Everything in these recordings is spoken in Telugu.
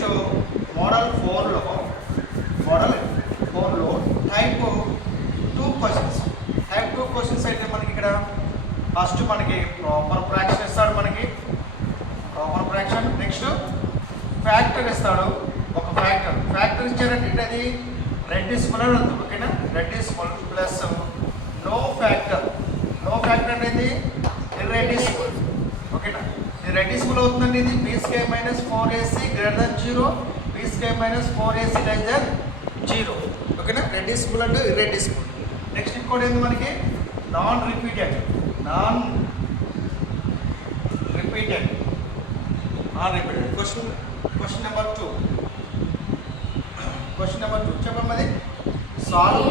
నెక్స్ట్ మోడల్ 4లో టైప్ 2 క్వశ్చన్స్. టైప్ 2 క్వశ్చన్స్ అయితే మనకి ఇక్కడ ఫస్ట్ మనకి ప్రాపర్ ఫ్రాక్షన్ ఇస్తాడు, మనకి ప్రాపర్ ఫ్రాక్షన్. నెక్స్ట్ ఫ్యాక్టర్ ఇస్తాడు, ఒక ఫ్యాక్టర్ ఇచ్చారంటే అది రెడ్యూసిబుల్ ఉంది. ఓకేనా, రెడ్యూసిబుల్ ప్లస్ నో ఫ్యాక్టర్ అనేది ఇర్రెడ్యూసిబుల్. ఓకేనా, ఇది రెడ్యూసిబుల్ అవుతుందండి. ఇది b² - 4ac > 0, b² - 4ac < 0. ఓకేనా, రెడ్యూసిబుల్ అండ్ ఇర్రెడ్యూసిబుల్. నెక్స్ట్ ఇంకోటి ఏంటి మనకి నాన్ రిపీటెడ్. క్వశ్చన్ నెంబర్ 2 చెప్పండి. అది solve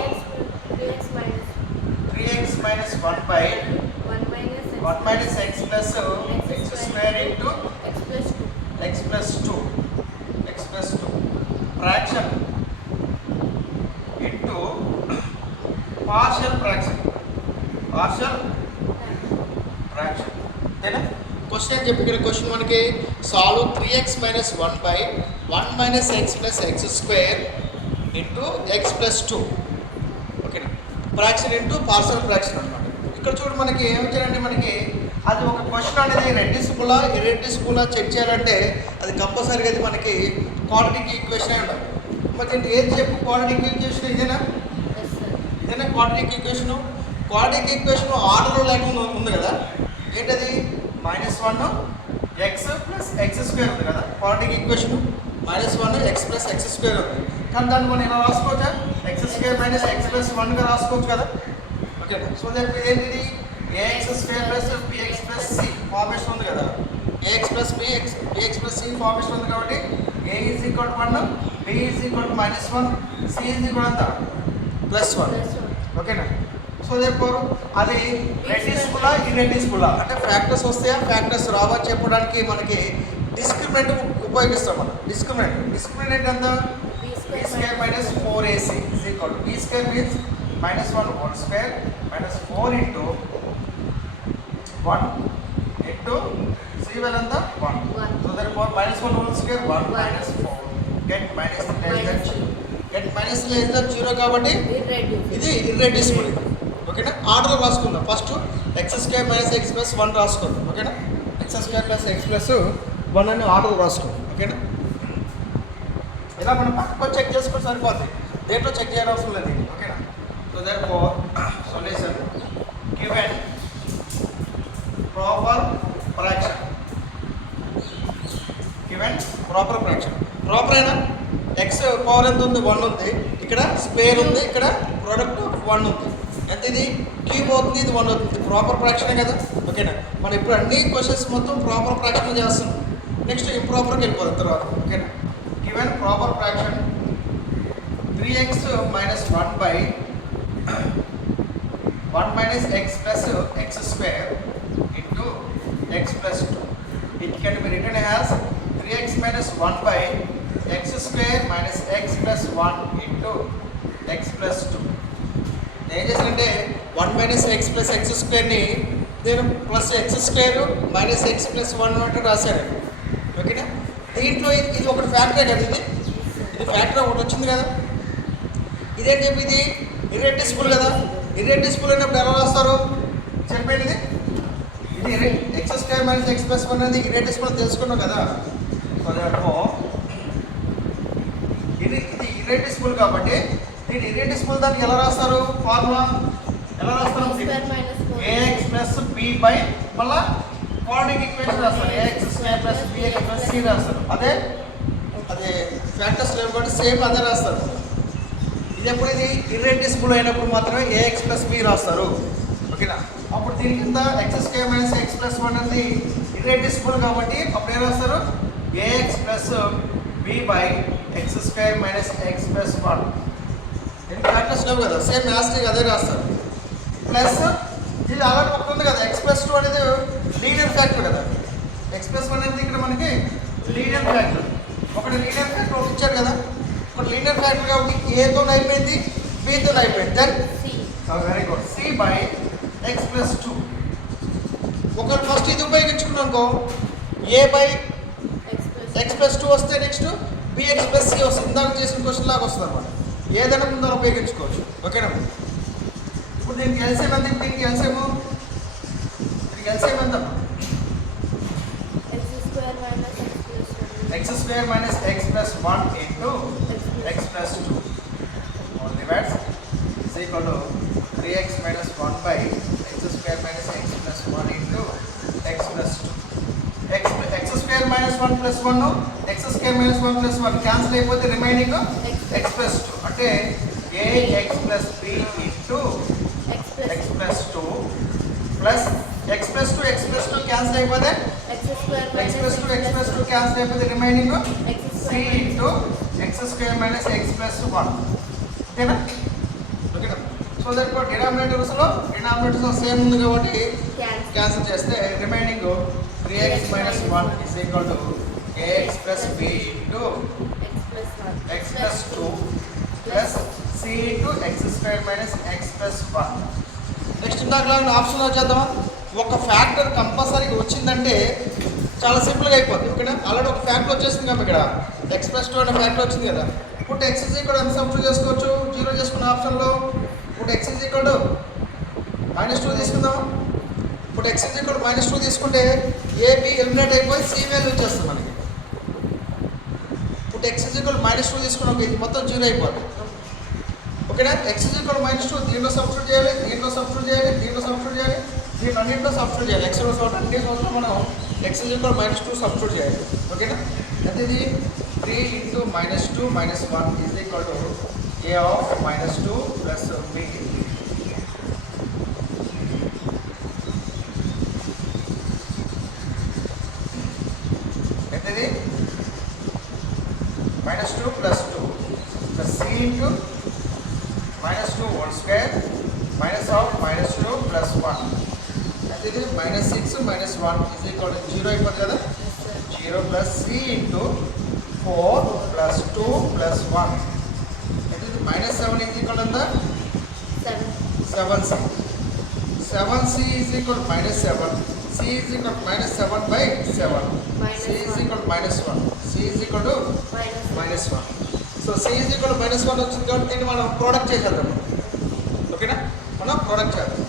3x - 1 - x plus x square into x plus 2 fraction into partial fraction. అంతేనా? క్వశ్చన్ అని చెప్పి ఇక్కడ క్వశ్చన్ మనకి solve 3x - 1 - x plus x square into x plus 2. ఓకేనా, ఫ్రాక్షన్ ఇంటూ పార్షల్ ఫ్రాక్షన్ అనమాట. ఇక్కడ చూడు మనకి ఏమిచ్చారంటే మనకి అది ఒక క్వశ్చన్ అనేది రెడ్యూసిబులా ఇర్రెడ్యూసిబులా చెక్ చేయాలంటే అది కంపల్సరీగా అది మనకి క్వాడ్రాటిక్ ఈక్వేషన్ అయి ఉండాలి. మరి ఏది చెప్పు, క్వాడ్రాటిక్ ఈక్వేషన్ ఇదేనా క్వాడ్రాటిక్ ఈక్వేషన్ ఆర్డర్లో లేకుండా ఉంది కదా. ఏంటది -1 x plus x square ఉంది కదా. Quadratic equation -1 x plus x square ఉంది. కానీ దాన్ని మనం ఎలా రాసుకోవచ్చా, x² - x plus 1గా రాసుకోవచ్చు కదా. ఓకే, సో దట్ ఏంటిది ax² + bx + c ఫార్మేషన్ ఉంది కదా. ax + bx + c ఫార్మేషన్ ఉంది కాబట్టి a = 1, b = -1, c ఎంత +1. ఓకేనా, సో దేర్ఫోర్ అది రెడ్యూసిబులా ఇర్రెడ్యూసిబులా అంటే ఫ్యాక్టర్స్ వస్తాయా ఫ్యాక్టర్స్ రావా చెప్పడానికి మనకి డిస్క్రిమినెంట్ ఉపయోగిస్తాం. మనం డిస్క్రిమినెంట్ ఎంత b² - 4ac b² means -1 whole square -4 into 1 into c value ఎంత 1. so therefore -1 whole square 1 - 4 get minus less than 0 కాబట్టి ఇది ఇర్రెడ్యూసిబుల్. ఓకేనా, ఆర్డర్ రాసుకుందాం. ఫస్ట్ x² - x plus 1 రాసుకుందాం. ఓకేనా, x² + x plus 1 అని ఆర్డర్ రాసుకుందాం. ఓకేనా, ఇలా మనం పక్కకు చెక్ చేసుకుంటే సరిపోతుంది, దేంట్లో చెక్ చేయాల్సిన అవసరం లేదు. ఓకేనా, so therefore solution given proper fraction proper అయినా x పవర్ ఎంత ఉంది 1 ఉంది, ఇక్కడ స్క్వేర్ ఉంది, ఇక్కడ ప్రోడక్ట్ 1 ఉంది. ఎంత ఇది క్యూబ్ అవుతుంది, ఇది 1 అవుతుంది. ప్రాపర్ ఫ్రాక్షనే కదా. ఓకేనా, మనం ఇప్పుడు అన్ని క్వశ్చన్స్ మొత్తం ప్రాపర్ ఫ్రాక్షన్ చేస్తున్నాం. నెక్స్ట్ ఇంప్రాపర్కి వెళ్ళిపోతాం తర్వాత. ఓకేనా, given proper fraction 3x - 1 - x plus x square into x plus 2. It can be written as 3x - 1 x square minus x plus 1 into x plus 2. ఏం చేశానంటే 1 - x plus x square నేను plus x square minus x plus 1 అంటే రాశాను. ఓకేనా, దీంట్లో ఇది ఒకటి ఫ్యాక్టరే కదా. ఇది ఫ్యాక్టర్ ఒకటి వచ్చింది కదా. ఇదేంటి చెప్పి ఇది ఇర్రెడ్యూసిబుల్ కదా. ఇర్రెడ్యూసిబుల్ అయినప్పుడు ఎలా రాస్తారు చెప్పండి. ఇది x² - x plus 1 అనేది ఇర్రెడ్యూసిబుల్ తెలుసుకున్నాం కదా. ఇది ఇర్రెడ్యూసిబుల్ కాబట్టి దీని ఇర్రెడ్యూసిబుల్ దాన్ని ఎలా రాస్తారు, ఫార్ములా ఎలా రాస్తారు, ax + b మళ్ళీ క్వాడ్రాటిక్ ఈక్వేషన్ రాస్తారు, ax² + bx + c రాస్తారు. అదే ఫ్యాక్టర్స్ లేవు కాబట్టి సేమ్ అదే రాస్తారు. ఇది ఎప్పుడు ఇది ఇర్రెడ్యూసిబుల్ అయినప్పుడు మాత్రమే ax + b రాస్తారు. ఓకేనా, అప్పుడు దీని కింద x² - x plus 1 అనేది ఇర్రెడ్యూసిబుల్ కాబట్టి అప్పుడు ఏం రాస్తారు, ax + b x² - x plus 1. దీనికి ఫ్యాక్టర్స్ లేవు కదా, సేమ్ మ్యాథ్స్కి అదే రాస్తారు. ప్లస్ ఇది అలాంటి ఒకటి ఉంది కదా, x plus 2 అనేది లీనియర్ ఫ్యాక్టర్ కదా. x plus 1 అనేది ఇక్కడ మనకి లీనియర్ ఫ్యాక్టర్. ఒకటి లీనియర్ ఫ్యాక్టర్ ఒకటి ఇచ్చారు కదా. ఒకటి లీనియర్ ఫ్యాక్టర్ కాబట్టి ఏతో అయిపోయింది, బీతో అయిపోయింది. Then very good c x plus 2. ఒకటి ఫస్ట్ ఇది ఉపయోగించుకున్నాం అనుకో, a x plus 2 వస్తే నెక్స్ట్ బిఎక్స్ ప్లస్ సి వస్తుంది. ఇందాక చేసిన క్వశ్చన్ లాగా వస్తుంది అనమాట. ఏదైనా ముందు ఉపయోగించుకోవచ్చు. ఓకేనా? ఇప్పుడు దీనికి ఎల్సిఎం ఎంత? దీనికి ఎల్సిఎం ఎంత? x square minus x plus 1 into x plus 2 all divides is equal to 3x minus 1 by x square minus x plus 1 into x plus 2. x square minus 1 plus 1 no, x square minus 1 plus 1 cancel అయిపోతే remaining x plus 2 అంటే ax plus b into x plus 2 plus x plus 2 cancel అయిపోతే x plus 2 cancel అయిపోతే remaining c into x square minus x plus 1 ఓకేనా? ఓకేనా? సో దట్ ఫర్ డినామినేటర్స్ లో సేమ్ ఉంది కాబట్టి క్యాన్సిల్ చేస్తే remaining 3x minus 1 is equal to ax plus b into x plus 2 plus c into x square minus x plus 1. Next ఇందాక ఆప్షన్ వచ్చేద్దాం. ఒక ఫ్యాక్టర్ కంపల్సరీగా వచ్చిందంటే చాలా సింపుల్గా అయిపోతుంది. ఓకేనా? ఆల్రెడీ ఒక ఫ్యాక్టర్ వచ్చేసింది కదా, ఇక్కడ ఎక్స్ ప్లస్ 2 అనే ఫ్యాక్టర్ వచ్చింది కదా. ఇప్పుడు ఎక్స్ ఈజ్ ఈక్వల్ ఎంత సబ్స్టిట్యూట్ చేసుకోవచ్చు? 0 చేసుకున్న ఆప్షన్లో. ఇప్పుడు ఎక్స్ ఈజ్ ఈక్వల్ -2 తీసుకుందాం. ఇప్పుడు ఎక్స్ ఈజ్ ఈక్వల్ -2 తీసుకుంటే ఏబి ఎలిమినేట్ అయిపోయి సి వాల్యూ వచ్చేస్తుంది మనకి. ఇప్పుడు ఎక్స్ ఈజ్ ఈక్వల్ -2 తీసుకున్నాం, ఇది మొత్తం 0 అయిపోతుంది. ఓకేనా? ఎక్స్ ఈజ్ ఈక్వల్ -2 దీంట్లో సబ్స్టిట్యూట్ చేయాలి, దీంట్లో సబ్స్టిట్యూట్ చేయాలి, దీంట్లో సబ్స్టిట్యూట్ చేయాలి, దీంట్లో అన్నింటిలో సబ్స్టిట్యూట్ చేయాలి. ఎక్స్ అన్ని చోట్ల మనం ఎక్స్ ఈజ్ ఈక్వల్ -2 సబ్స్టిట్యూట్ చేయాలి. ఓకేనా? అయితే ఇది 3 into -2 minus 1 is equal to a of -2 plus b. అయితే ఇది -2 plus 2 plus c into -2 whole square minus of -2 plus 1. అయితే ఇది -6 minus 1 is equal to 0 అయిపోతుంది కదా. 0 plus c into 4 plus 2 plus 1. అయితే ఇది -7 is equal to 7c. 7c is equal to -7. c is equal to -7 by 7. c is equal to -1. c is equal to -1. So c is equal to -1 వచ్చింది కాబట్టి దీన్ని మనం ప్రోడక్ట్ చేసేద్దాం. ఓకేనా? మనం ప్రోడక్ట్ చేద్దాం.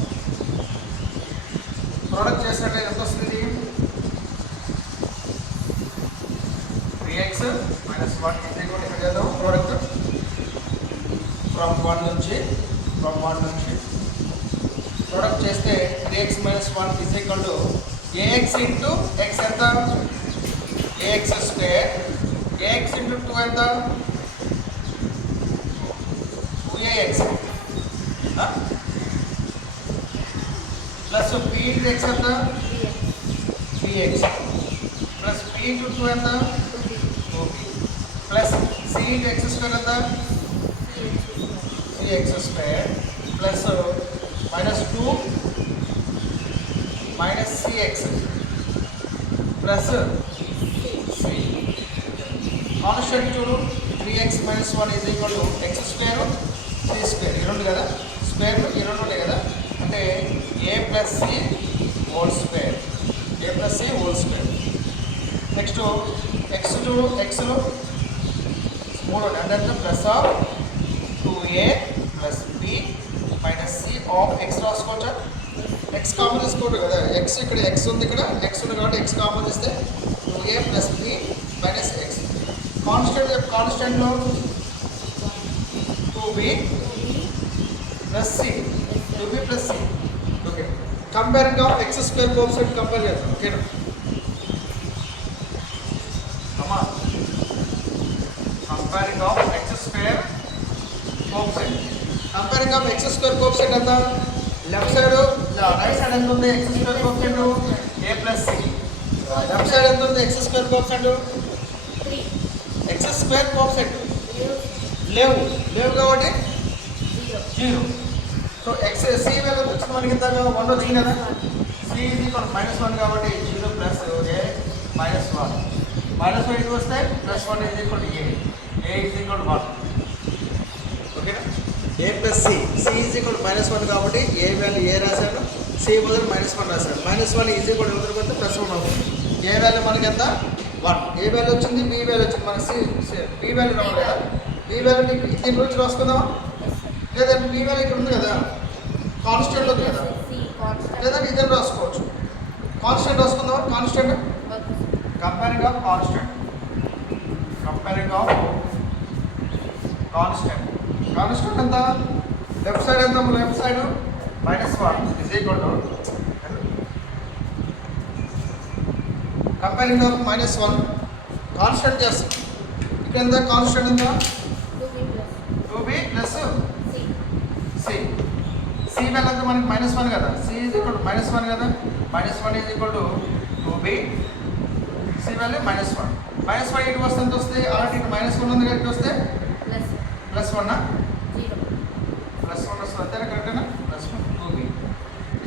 ప్రోడక్ట్ చేసినట్టు ఎంత వస్తుంది? 3x minus 1 is equal to ఇక్కడ చేద్దాం ప్రోడక్ట్ ఫ్రమ్ 1 నుంచి ప్రోడక్ట్ చేస్తే 3x minus 1 is equal to ax into x ఎంత? ax square. ax into 2 ఎంత? 2ax plus b into x ఎంత? bx ప్లస్ b into 2 ఎంత? 2b plus c into x square ఎంత? cx square plus -2 minus cx plus c. Constant చూడు 3x minus 1 is equal to x square c square. ఈ రెండు కదా స్క్వేర్లు, ఈ రెండు ఉన్నాయి కదా, అంటే a plus c whole square. Next x2 xలో 3 అంటే plus of 2a plus b minus c of x రాసుకోవచ్చా? x common తీసుకోవద్దు కదా, x ఇక్కడ x ఉంది, ఇక్కడ x ఉంది కాబట్టి x కామన్ ఇస్తే 2a plus b minus x. కాన్స్టెంట్లో 2b plus c, 2b plus c. Okay, comparing of x square coefficient compare చేద్దాం. ఓకేనా అమ్మా? Comparing of x square coefficient. Comparing of x square coefficient ఎంత? లెఫ్ట్ సైడ్ రైట్ సైడ్ ఎంత ఉంది? x square coefficient a plus c. Left side ఎంత ఉంది? x square coefficient 3. x square coefficient లేవు కాబట్టి 0. సో x c వాల్యూ వచ్చింది మనకి ఇంత 1 వచ్చింది కదా. c is equal to -1 కాబట్టి 0 ప్లస్ a -1. -1 ఇది వస్తే +1 is equal to a is equal to 1. ఓకేనా? a plus c, c is equal to -1 కాబట్టి a వాల్యూ a రాశాను, c బదులు -1 రాశాను. -1 is equal to +1 అవుతుంది. a వాల్యూ మనకి ఎంత? 1 ఏ వాల్యూ వచ్చింది, బి వాల్యూ వచ్చింది. మన బి వాల్యూ రావాలి కదా, బి వాల్యూ దీని గురించి రాసుకుందామా? లేదంటే బి వాల్యూ ఇక్కడ ఉంది కదా, కాన్స్టెంట్ ఉంది కదా, లేదంటే ఇద్దరు రాసుకోవచ్చు. కాన్స్టెంట్ రాసుకుందామా? Constant comparing of constant, comparing of constant. Constant ఎంత? లెఫ్ట్ సైడ్ ఎంత? Left side -1 is equal to comparing of -1 constant చేస్తాం. ఇక్కడ ఎంత కాన్స్టెంట్ ఎంత? 2b plus C. C value ఎంత మనకి -1 కదా, సి ఈజ్ ఈక్వల్ టు -1 కదా, -1 is equal to 2b, C value -1. -1 ఇటు వస్తే ఎంత వస్తే? అలాంటి ఇటు -1 ఉంది కదా, ఇటు వస్తే +1 +1 వస్తుంది అంతేనా, కరెక్టేనా? +1 2b.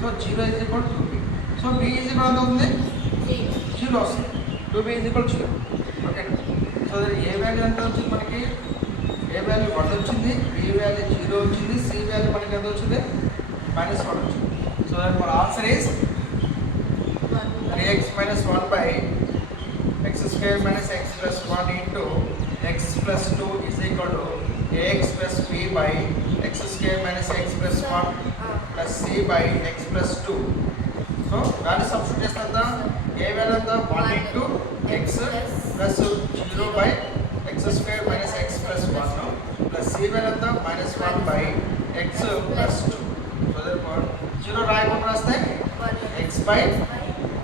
So 0 is equal to 2b. So b is equal ఎంత అవుతుంది? 0 వస్తుంది. 2b is equal 0. Okay. So A value ఎంత వచ్చింది మనకి? ఏ వాల్యూ 1 వచ్చింది, బి వాల్యూ 0 వచ్చింది, సి వాల్యూ మనకి ఎంత వచ్చింది? -1 వచ్చింది. సో మన answer is 3x - 1 by x square minus x plus 1 into x plus 2 is equal to ax plus b by x square minus x plus 1 plus c by x plus 2. So value substitute చేస్తా. ఏ వాల్యూ ఎంత? 1 into x plus 0 by x square minus x plus 1 plus c value ఎంత? -1 by x plus 2. So therefore 0 రాయకుండా రాస్తే x by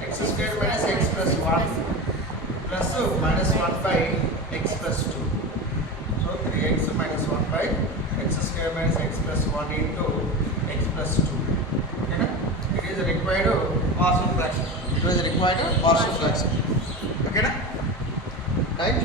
x square minus x plus 1 plus -1 by x plus 2. So 3x - 1 by x square minus x plus 1 into x plus 2. Okay na? It is required partial fraction. It was required partial fraction. Okay na? Right?